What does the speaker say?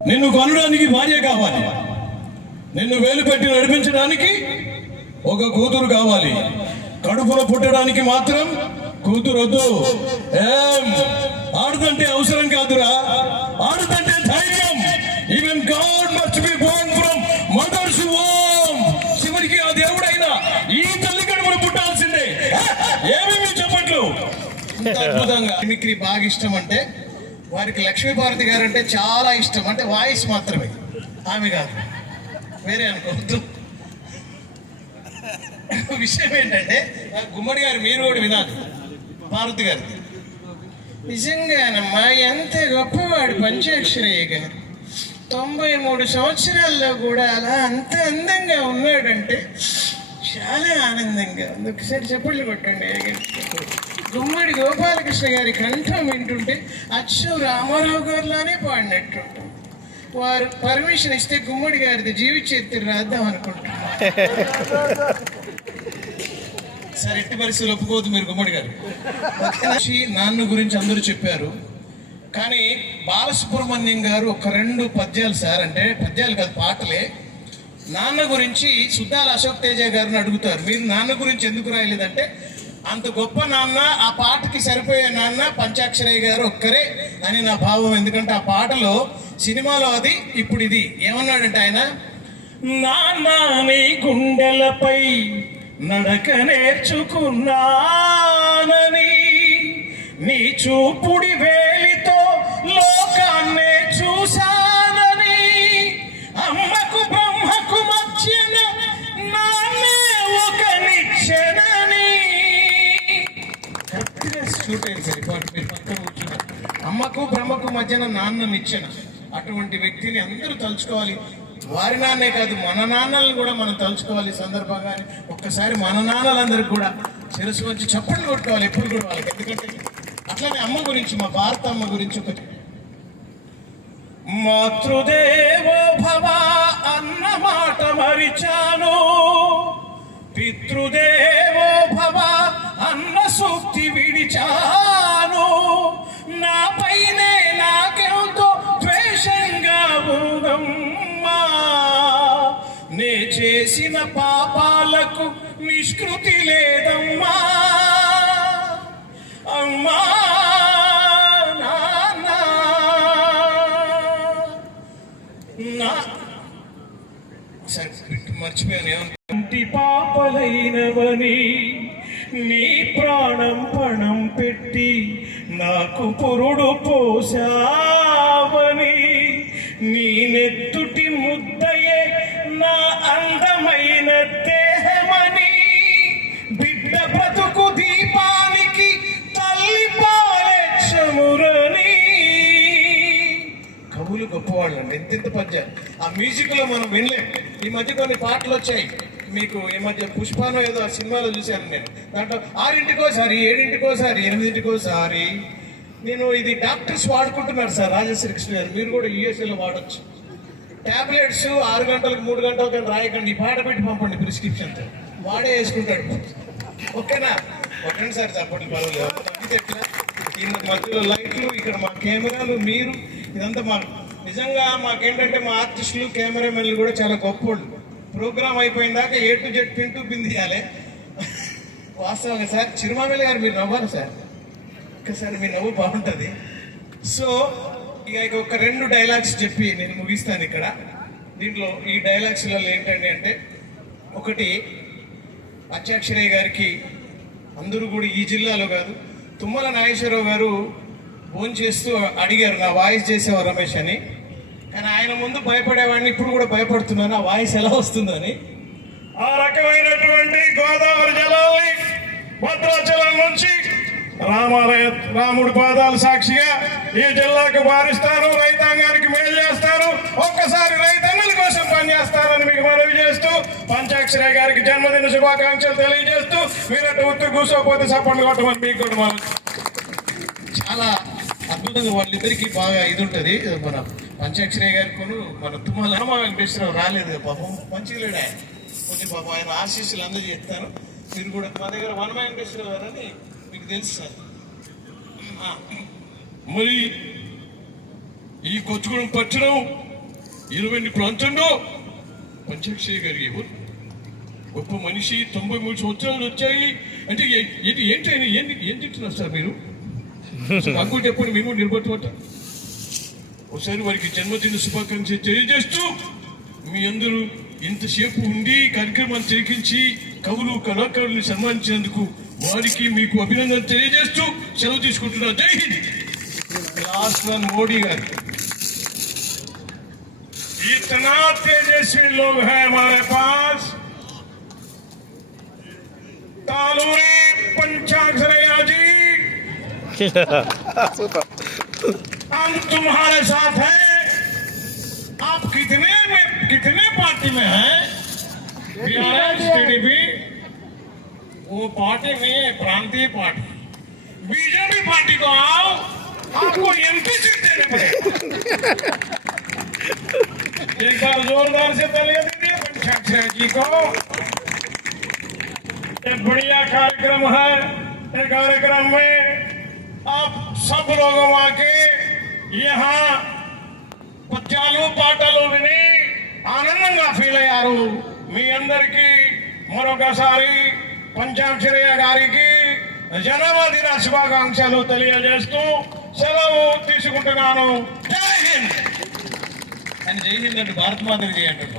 నిన్ను కొనడానికి భార్య కావాలి. నిన్ను వేలు పెట్టి నడిపించడానికి ఒక కూతురు కావాలి. కడుపులో పుట్టడానికి మాత్రం కూతురు వద్దు ఏం? ఆడదంటే అవసరం కాదురా. ఆడదంటే ధైర్యం. Even god must be born from mothers home చివరికి ఆ దేవుడైనా ఈ తల్లి కడుపులో పుట్టాల్సిందే. ఏమేమి చెప్పట్లు? అద్భుతంగా. మిమిక్రీ బాగా ఇష్టం అంటే వారికి లక్ష్మీభారతి గారు అంటే చాలా ఇష్టం. అంటే వాయిస్ మాత్రమే. ఆమె కాదు. వేరే అనుకోవద్దు. విషయం ఏంటంటే గుమ్మడి గారు మీరు కూడా వినాలి. భారతి గారిది. నిజంగానమ్మా ఎంత గొప్పవాడు పంచాక్షరయ్య గారు. తొంభై మూడు సంవత్సరాల్లో కూడా అలా అంత అందంగా ఉన్నాడంటే చాలా ఆనందంగా ఉంది. ఒకసారి చప్పట్లు కొట్టండి. గుమ్మడి గోపాలకృష్ణ గారి కంఠం వింటుంటే అచ్చు రామారావు గారిలానే పాడినట్టుంటుంది. వారు పర్మిషన్ ఇస్తే గుమ్మడి గారిది జీవి చరిత్ర రాద్దాం అనుకుంటున్నాను సరే ఎట్టి పరిస్థితులు ఒప్పుకోవద్దు మీరు గుమ్మడి గారు. ఓకేనా? నాన్న గురించి అందరూ చెప్పారు. కానీ బాలసుబ్రహ్మణ్యం గారు ఒక రెండు పద్యాలు సార్ అంటే పద్యాలు కాదు పాటలే. నాన్న గురించి సుద్దాల అశోక్ తేజ గారిని అడుగుతారు. మీరు నాన్న గురించి ఎందుకు రాయలేదంటే అంత గొప్ప నాన్న ఆ పాటకి సరిపోయే నాన్న పంచాక్షరయ్య గారు ఒక్కరే అని నా భావం. ఎందుకంటే ఆ పాటలో సినిమాలో అది ఇప్పుడు ఇది. ఏమన్నాడంటే ఆయన? నాన్న నీ గుండెలపై నడక నేర్చుకున్నానని నీ చూపుడి కరెక్ట్గా సార్ ఇప్పుడు మీరు పక్కన కూర్చున్నారు అమ్మకు బ్రహ్మకు మధ్యన నాన్న నిచ్చెన. అటువంటి వ్యక్తిని అందరూ తలుచుకోవాలి. వారి నాన్నే కాదు మన నాన్నలను కూడా మనం తలుచుకోవాలి సందర్భంగా. ఒక్కసారి మన నాన్నలందరికీ కూడా శిరస్సు వచ్చి చప్పట్లు కొట్టుకోవాలి ఎప్పుడు కూడా వాళ్ళకి. ఎందుకంటే అట్లానే అమ్మ గురించి మా భారత అమ్మ గురించి ఒక మాతృదేవో భవ అన్న మాట మరిచాను. పితృదేవ సూక్తి విడిచాను నాపైనే నాకెంతో ద్వేషంగా ఉందమ్మా. నే చేసిన పాపాలకు నిష్కృతి లేదమ్మా. అమ్మా నా సరే మర్చిపోయాను. ఇంటి పాపలైనవని నీ ప్రాణం పణం పెట్టి నాకు పురుడు పోసావని నీ నెత్తుటి ముద్దయే నా అందమైన దేహమని బిడ్డ బ్రతుకు దీపానికి తల్లి పాలెక్షమురని. కవులు గొప్పవాళ్ళు అండి ఎంత పద్యాలు. ఆ మ్యూజిక్లో మనం వినలేం. ఈ మధ్య కొన్ని పాటలు వచ్చాయి. మీకు ఈ మధ్య పుష్పాను ఏదో సినిమాలో చూశాను నేను. దాంట్లో ఆరింటికోసారి ఏడింటికోసారి ఎనిమిదింటికోసారి నేను ఇది డాక్టర్స్ వాడుకుంటున్నారు సార్ రాజశ్రీ కృష్ణ గారు. మీరు కూడా యూఎస్ఏలో వాడచ్చు. టాబ్లెట్స్ ఆరు గంటలకు మూడు గంటలకు కానీ రాయకండి పాట పెట్టి పంపండి ప్రిస్క్రిప్షన్తో. వాడే వేసుకుంటాడు. ఓకేనా? ఒకండి సార్ చెప్పండి పర్వాలేదు. ఎట్లా? ఈ మధ్యలో లైట్లు ఇక్కడ మా కెమెరాలు మీరు ఇదంతా మా నిజంగా మాకేంటంటే మా ఆర్టిస్టులు కెమెరామెన్లు కూడా చాలా గొప్పోళ్ళు ప్రోగ్రామ్ అయిపోయిన దాకా A to Z pin to వాస్తవంగా సార్ చిరుమామిల గారు మీరు నవ్వాలి సార్. ఒక్కసారి మీ నవ్వు బాగుంటుంది. సో ఇక ఒక రెండు డైలాగ్స్ చెప్పి నేను ముగిస్తాను ఇక్కడ. దీంట్లో ఈ డైలాగ్స్లలో ఏంటండి అంటే ఒకటి పంచాక్షరయ్య గారికి అందరూ కూడా ఈ జిల్లాలో కాదు తుమ్మల నాగేశ్వరరావు గారు ఫోన్ చేస్తూ అడిగారు నా వాయిస్ చేసేవారు రమేష్ అని. కానీ ఆయన ముందు భయపడేవాడిని ఇప్పుడు కూడా భయపడుతున్నాను ఆ వాయిస్ ఎలా వస్తుందని. ఆ రకమైనటువంటి గోదావరి జలాల్ని భద్రాచలం నుంచి రామాలయ రాముడి పాదాలు సాక్షిగా ఈ జిల్లాకు వారిస్తాను రైతాంగానికి మేలు చేస్తాను ఒక్కసారి రైతన్నల కోసం పనిచేస్తానని మీకు మనవి చేస్తూ పంచాక్షరయ్య గారికి జన్మదిన శుభాకాంక్షలు తెలియజేస్తూ మీరు అటు ఉత్తు కూర్చోకపోతే సపోర్ట్ కొట్టమని మీకు కూడా మనం చాలా అద్భుతంగా వాళ్ళిద్దరికి బాగా ఇది ఉంటుంది. మన పంచాక్షరయ్య గారి కొను మన తుమ్మల రామ వెంకటేశ్వరరావు రాలేదు పాపం. మంచిగా లేడు ఆయన. కొంచెం పాపం ఆయన ఆశీస్సులు అందజేస్తాను మీరు కూడా మా దగ్గర వనమ వెంకటేశ్వరరావు గారు అని మీకు తెలుసు సార్. మరి ఈ కొచ్చుగూడెం పట్టణం ఇరవై ప్రాంతంలో పంచాక్షరి గారి ఎవరు? గొప్ప మనిషి తొంభై మూడు సంవత్సరాలు వచ్చాయి. అంటే ఏంటి ఏంటి ఆయన? ఏం ఏం తింటున్నారు సార్ మీరు? నాకు చెప్పండి మేము నిలబెట్టుకుంటాం ఒకసారి వారికి జన్మదిన శుభాకాంక్షలు తెలియజేస్తూ మీ అందరూ ఇంతసేపు ఉండి కార్యక్రమాన్ని తిరిగించి కవులు కళాకారులను సన్మానించినందుకు వారికి మీకు అభినందన తెలియజేస్తూ సెలవు తీసుకుంటున్నా జై హింద్ లాస్ట్ వన్ మోడీ గారు इतना तेजस्वी लोग हैं हमारे पास तालुरे पंचाक्षरया जी हम तुम्हारे साथ हैं। आप कितने में कितने पार्टी में हैं? बीआरएस टीडीपी वो पार्टी नहीं है, प्रांतीय पार्टी। बीजेपी पार्टी को आओ, आपको एमपी सीट देने पड़ेगा। एक बार जोरदार से तालियाँ दीजिए पंचाक्षर जी को। एक बढ़िया कार्यक्रम है इस कार्यक्रम में आप सब लोगों आके यहाँ పద్యాలు పాటలు విని ఆనందంగా ఫీల్ అయ్యారు. మీ అందరికీ మరొకసారి పంచాక్షరయ్య గారికి జన్మదిన శుభాకాంక్షలు తెలియజేస్తూ సెలవు తీసుకుంటున్నాను. జై హింద్! అని జై హింద్ అంటే భారత్ మాతకి చేయండి.